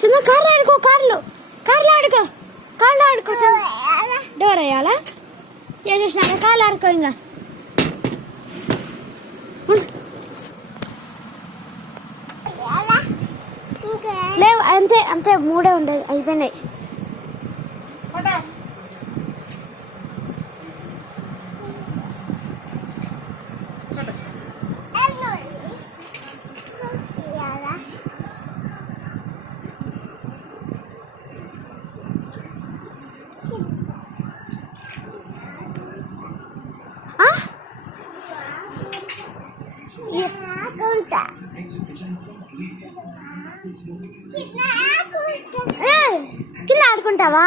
చిన్న కార్లు ఆడుకో, కార్లు ఆడుకో డోర్ వేయాలా వేసేసిన కార్లు ఆడుకో. ఇంకా లేవు, అంతే అంతే, మూడే ఉండేది, అయిపోయినాయి. కింద ఆడుకుంటావా?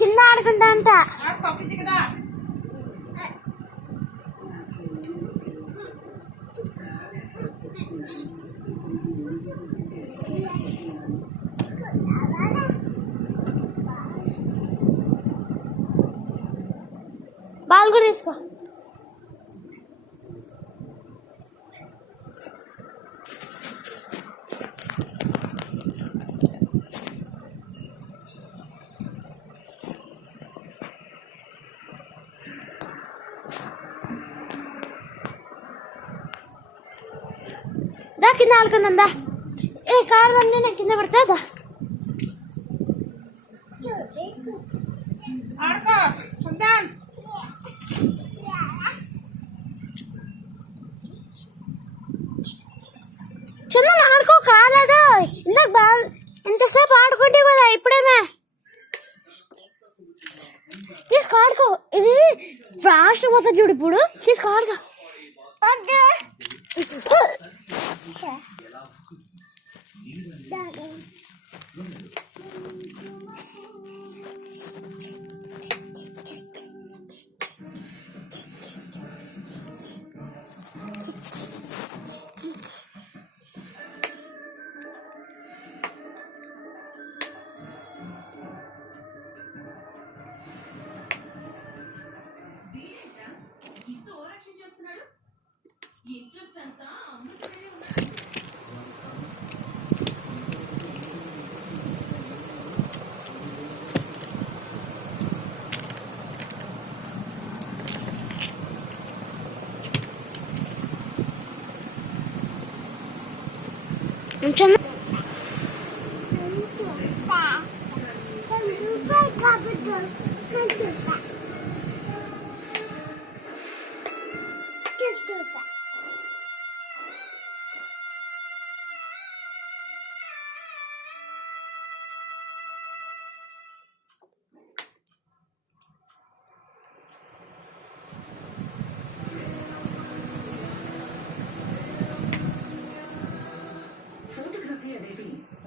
కింద ఆడుకుంటా అంట. బాల్ కూడా తీసుకో. దా కింద ఆడుకుందాం దా. ఏ కారు అన్నీ నేను కింద పడుతుందా? చందన్ ఆడుకో, కాదు ఇందాక బాగా ఎంతసేపు ఆడుకుంటే కదా, ఇప్పుడేమే తీసుకో ఆడుకో. ఇది ఫాస్ట్ పోతుంది చూడు, ఇప్పుడు తీసుకో ఆడుకో.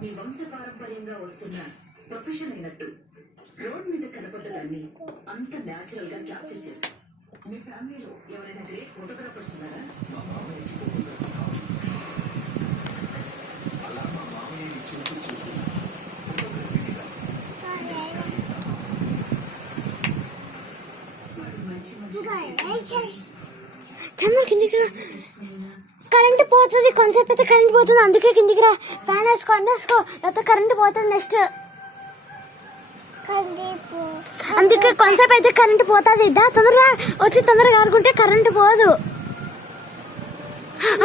మీ వంశపారంపర్యంగా వస్తున్న ప్రొఫెషన్ అయినట్టు రోడ్ మీద కనపడ్డదాన్ని అంత న్యాచురల్ గా క్యాప్చర్ చేశారు. మీ ఫ్యామిలీలో ఎవరైనా గ్రేట్ ఫోటోగ్రాఫర్స్ ఉన్నారా? కరెంట్ పోతుంది, కొంతసేపు అయితే కరెంట్ పోతుంది, అందుకే కిందికి రా. ఫ్యాన్ వేసుకో, వేసుకో, లేకపోతే కరెంట్ పోతుంది. నెక్స్ట్ అందుకే కొంతసేపు అయితే కరెంట్ పోతుంది. ఇద్దా తొందరగా వచ్చి తొందరగా ఆడుకుంటే కరెంట్ పోదు.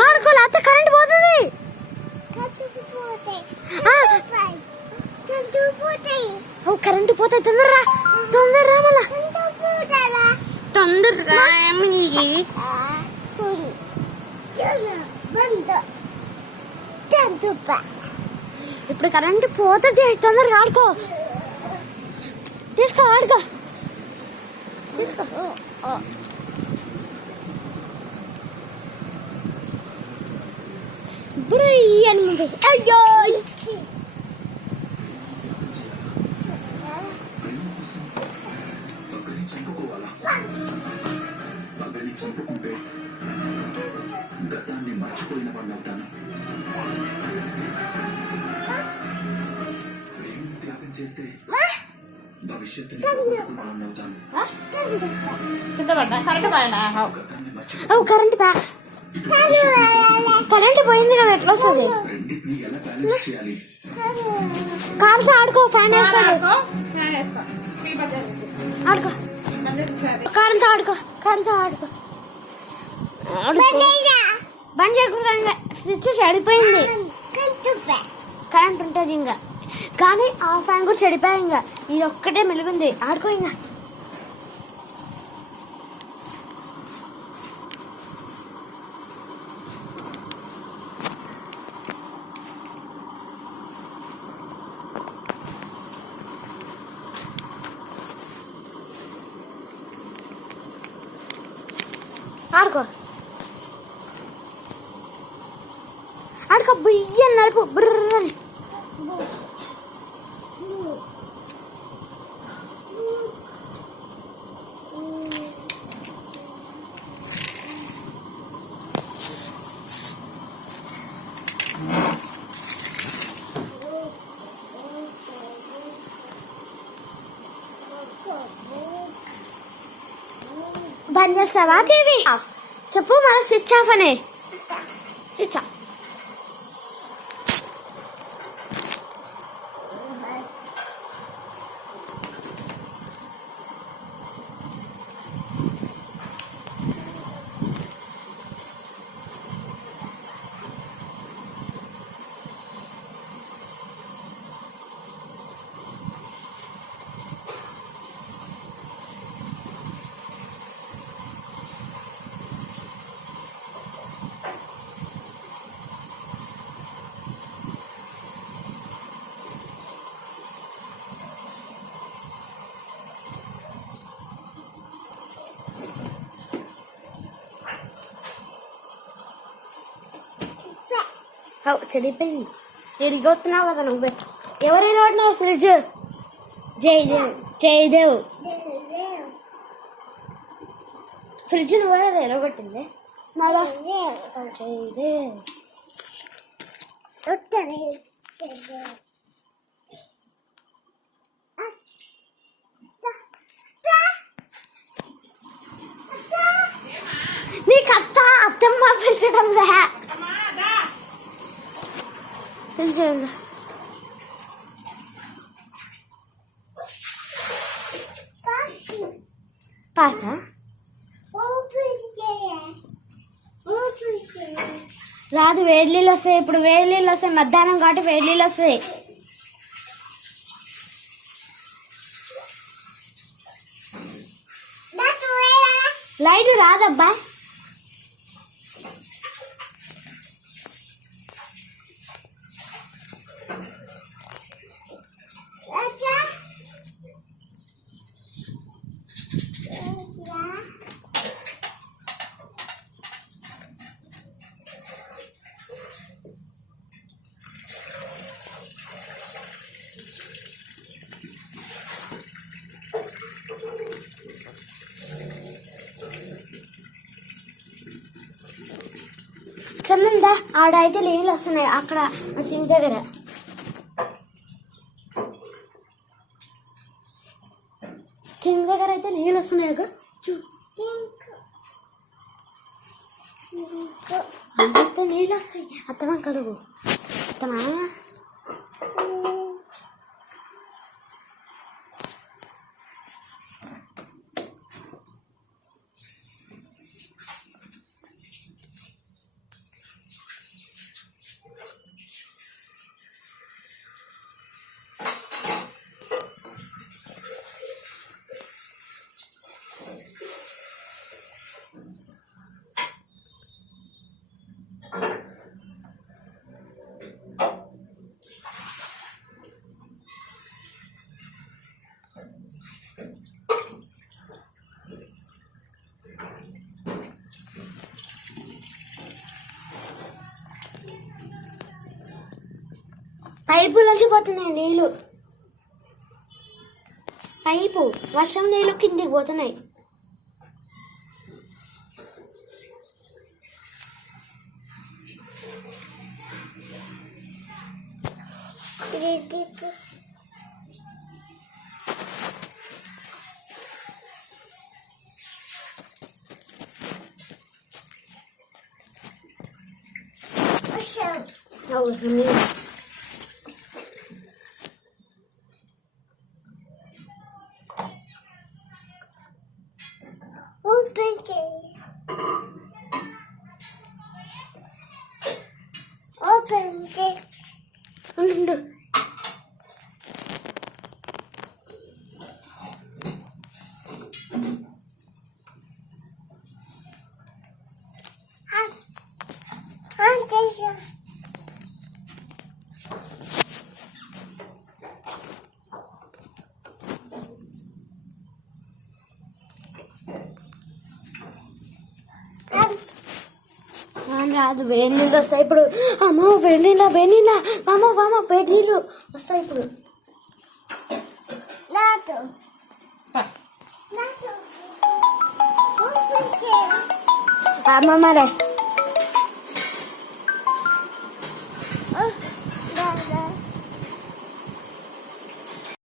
ఆడుకో, లేకపోతే కరెంట్ పోతుంది. కరెంట్ పోతాయి, తొందరరా తొందరరా, మళ్ళా తొందరగా. ఇప్పుడు కరెంట్ పోతుంది, తొందరగా ఆడుకో. తీసుకో ఆడుకో, తీసుకో. అని అయ్యో చంపుకుంటే గతాన్ని మర్చిపోయిన వాడినవుతాను. ప్రేమ త్యాగం చేస్తే భవిష్యత్తుని పోగొట్టుకున్న వాడిని అవుతాను. కింద పడ్డా కరెంట్ పోయినా గతాన్ని మర్చిపో. ఓ కరెంట్ కరెంట్ పోయింది కదా ఎట్లా వస్తుంది? రెండింటిని ఎలా బ్యాలెన్స్ చేయాలి? కార్తో ఆడుకో, ఫ్యాన్ వేస్తుంది. ఫ్యాన్ వేస్తా మీ బడ్జెట్ ఆడుకో, కారంతో ఆడుకో, కారంతో ఆడుకో. బంద్ చేయకూడదు, ఇంకా స్విచ్ చెడిపోయింది. కరెంట్ ఉంటుంది ఇంకా, కానీ ఆ ఫ్యాన్ కూడా చెడిపోయా. ఇంకా ఇది ఒక్కటే మెలుగుంది, ఆడుకో ఇంకా. ఆడుకో ఆడుకో, బుయ్య నడుపు బుర్రని. బంద్ చేస్తావా టీవీ? చెప్పు, మళ్ళీ స్విచ్ ఆఫ్ అని. Switch off. చెడిపోయింది. ఎరిగొస్తున్నావు కదా నువ్వే. ఎవరు ఎరగొట్టినారు ఫ్రిడ్జ్? జయదేవ్, జయదేవ్. ఫ్రిడ్జ్ నువ్వే కదా ఎరగొట్టింది. నాదా జయదేవ్. నీకు అత్తమ్మ పిలిచడం పిలిచండి. పాసా రాదు, వేడి నీళ్ళు వస్తాయి. ఇప్పుడు వేడి నీళ్ళు వస్తాయి, మధ్యాహ్నం కాబట్టి వేడి నీళ్ళు వస్తాయి. లైట్ రాదబ్బా. చందా ఆడైతే నీళ్ళు వస్తున్నాయి, అక్కడ సింక్ దగ్గర. సింక్ దగ్గర అయితే నీళ్ళు వస్తున్నాయి. అంతే నీళ్ళు వస్తాయి. అత్తమా కడుగు, అత్తమా. పైపు నుంచి పోతున్నాయి నీళ్ళు. పైపు వర్షం నీళ్ళు కిందికి పోతున్నాయి. అవును. ఓపెన్ చేయి. ఓపెన్ చేయి. ఉండు. రాదు, వేడి నీళ్ళు వస్తాయి ఇప్పుడు. అమ్మో వేడి నీళ్ళ అమ్మో అమ్మ వేడి నీళ్ళు వస్తాయి ఇప్పుడు. అమ్మ మరే